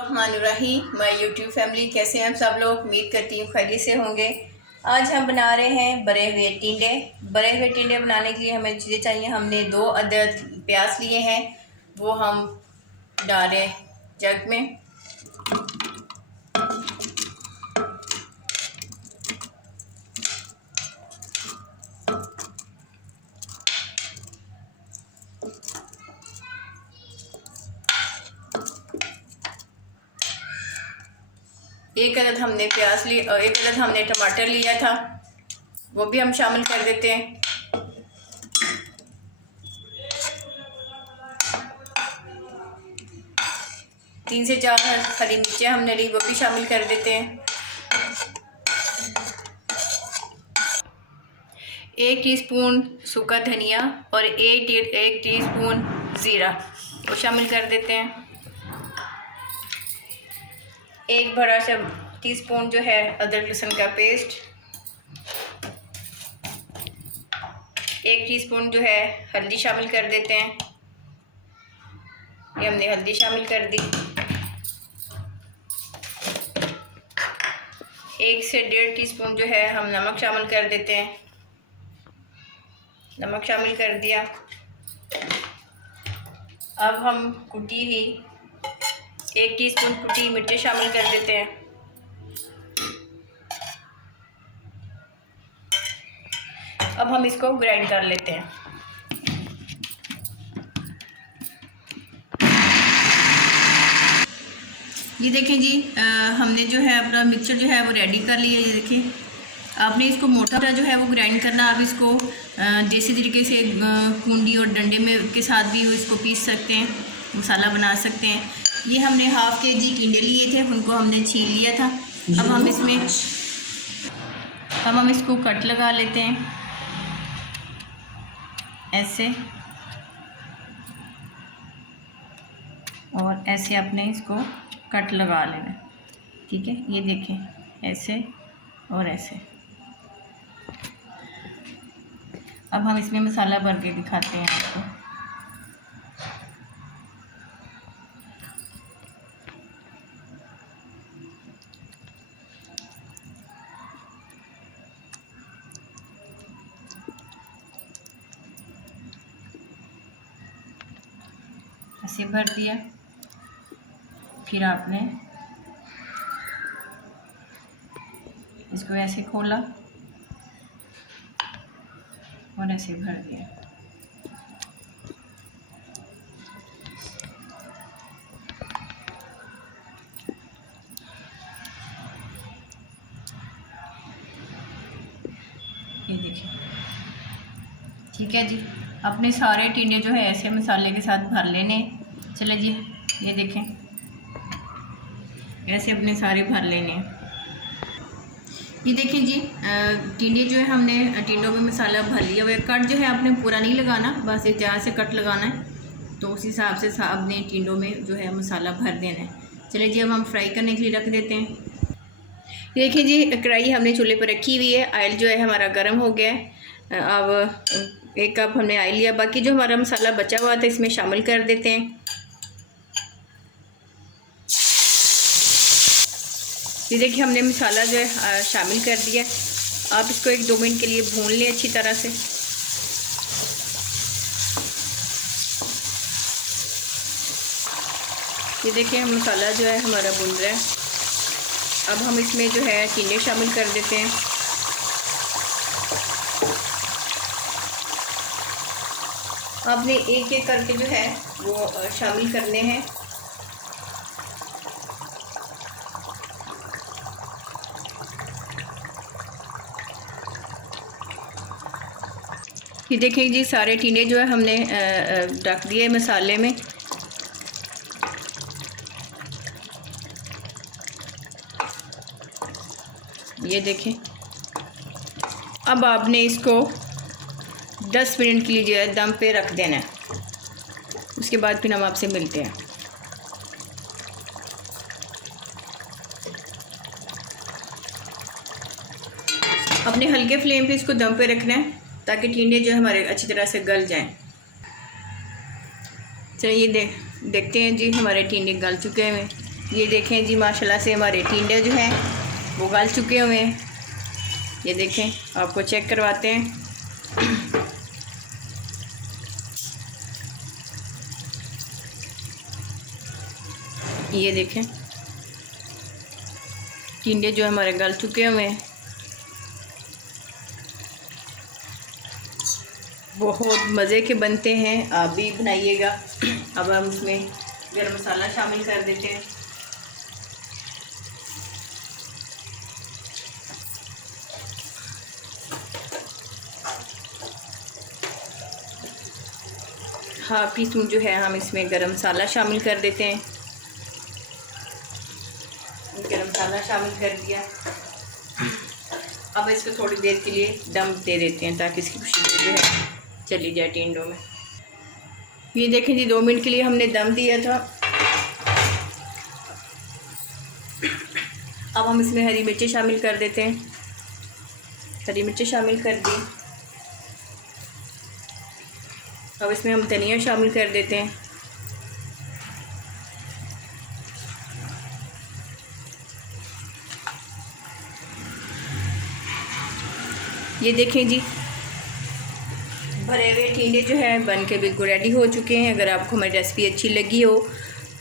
रहमानुर्रहीम। My YouTube family, कैसे हैं सब लोग? उम्मीद करती हूँ खैरियत से होंगे। आज हम बना रहे हैं भरे हुए टिंडे। भरे हुए टिंडे बनाने के लिए हमें चीज़ें चाहिए। हमने 2 अदद प्याज लिए हैं, वो हम डाल रहे हैं जग में। एक अदद हमने प्याज ली और एक अदद हमने टमाटर लिया था, वो भी हम शामिल कर देते हैं। तीन से 4 हरी मिर्चें हमने ली, वो भी शामिल कर देते हैं। 1 टीस्पून सूखा धनिया और 1 टीस्पून ज़ीरा वो शामिल कर देते हैं। 1 बड़ा सा टीस्पून जो है अदरक लहसुन का पेस्ट। 1 टीस्पून जो है हल्दी शामिल कर देते हैं। ये हमने हल्दी शामिल कर दी। 1 से 1.5 टीस्पून जो है हम नमक शामिल कर देते हैं। नमक शामिल कर दिया। अब हम कुटी हुई 1 टीस्पून कुटी मिर्ची शामिल कर देते हैं। अब हम इसको ग्राइंड कर लेते हैं। ये देखें जी, हमने जो है अपना मिक्सचर जो है वो रेडी कर लिया। ये देखें, आपने इसको मोटा जो है वो ग्राइंड करना। आप इसको देसी तरीके से कूंडी और डंडे में के साथ भी इसको पीस सकते हैं, मसाला बना सकते हैं। ये हमने हाफ केजी टिंडे लिए थे, उनको हमने छील लिया था। अब हम इसको कट लगा लेते हैं ऐसे, और ऐसे अपने इसको कट लगा लेना। ठीक है, ये देखें, ऐसे और ऐसे। अब हम इसमें मसाला भर के दिखाते हैं आपको। ऐसे भर दिया, फिर आपने इसको ऐसे खोला और ऐसे भर दिया। ये देखिए, ठीक है जी। अपने सारे टिंडे जो है ऐसे मसाले के साथ भर लेने। चले जी, ये देखें, ऐसे अपने सारे भर लेने। ये देखें जी, टिंडे जो है हमने टिंडों में मसाला भर लिया हुआ है। कट जो है आपने पूरा नहीं लगाना, बस एक जहाँ से कट लगाना है, तो उस हिसाब से आपने टिंडों में जो है मसाला भर देना है। चले जी, अब हम फ्राई करने के लिए रख देते हैं। देखिए जी, कढ़ाई हमने चूल्हे पर रखी हुई है। ऑयल जो है हमारा गर्म हो गया है। अब 1 कप हमने ऑयल लिया, बाकी जो हमारा मसाला बचा हुआ था इसमें शामिल कर देते हैं। ये देखिए, हमने मसाला जो है शामिल कर दिया। आप इसको 1-2 मिनट के लिए भून लें अच्छी तरह से। ये देखिए, मसाला जो है हमारा भुन रहा है। अब हम इसमें जो है टिंडे शामिल कर देते हैं। आपने एक-एक करके जो है वो शामिल करने हैं। ये देखिए जी, सारे टिंडे जो है हमने ढक दिए मसाले में। ये देखें, अब आपने इसको 10 मिनट के लिए जो है दम पे रख देना है। उसके बाद फिर हम आपसे मिलते हैं। अपने हल्के फ्लेम पे इसको दम पे रखना है ताकि टिंडे जो हमारे अच्छी तरह से गल जाएं। चलिए देखते हैं जी, हमारे टिंडे गल चुके हैं। ये देखें जी, माशाल्लाह से हमारे टिंडे जो हैं वो गल चुके हुए हैं। ये देखें, आपको चेक करवाते हैं। ये देखें, टिंडे जो हमारे गल चुके हुए हैं। बहुत मज़े के बनते हैं, आप भी बनाइएगा। अब हम इसमें गरम मसाला शामिल कर देते हैं। हाफ टी स्पून जो है हम इसमें गरम मसाला शामिल कर देते हैं। गरम मसाला शामिल कर दिया। अब इसको थोड़ी देर के लिए दम दे देते हैं ताकि इसकी खुशबू जो है चली जाए टिंडों में। ये देखें जी, 2 मिनट के लिए हमने दम दिया था। अब हम इसमें हरी मिर्चें शामिल कर देते हैं। हरी मिर्चें शामिल कर दी। अब इसमें हम धनिया शामिल कर देते हैं। ये देखें जी, भरे हुए टिंडे जो है बन के बिल्कुल रेडी हो चुके हैं। अगर आपको हमारी रेसिपी अच्छी लगी हो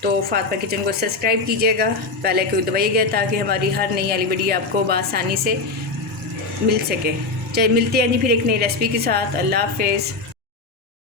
तो फातिमा किचन को सब्सक्राइब कीजिएगा, बेल आइकन दबाइएगा ताकि हमारी हर नई वाली वीडियो आपको आसानी से मिल सके। चलिए मिलते हैं जी फिर एक नई रेसिपी के साथ। अल्लाह हाफ़िज़।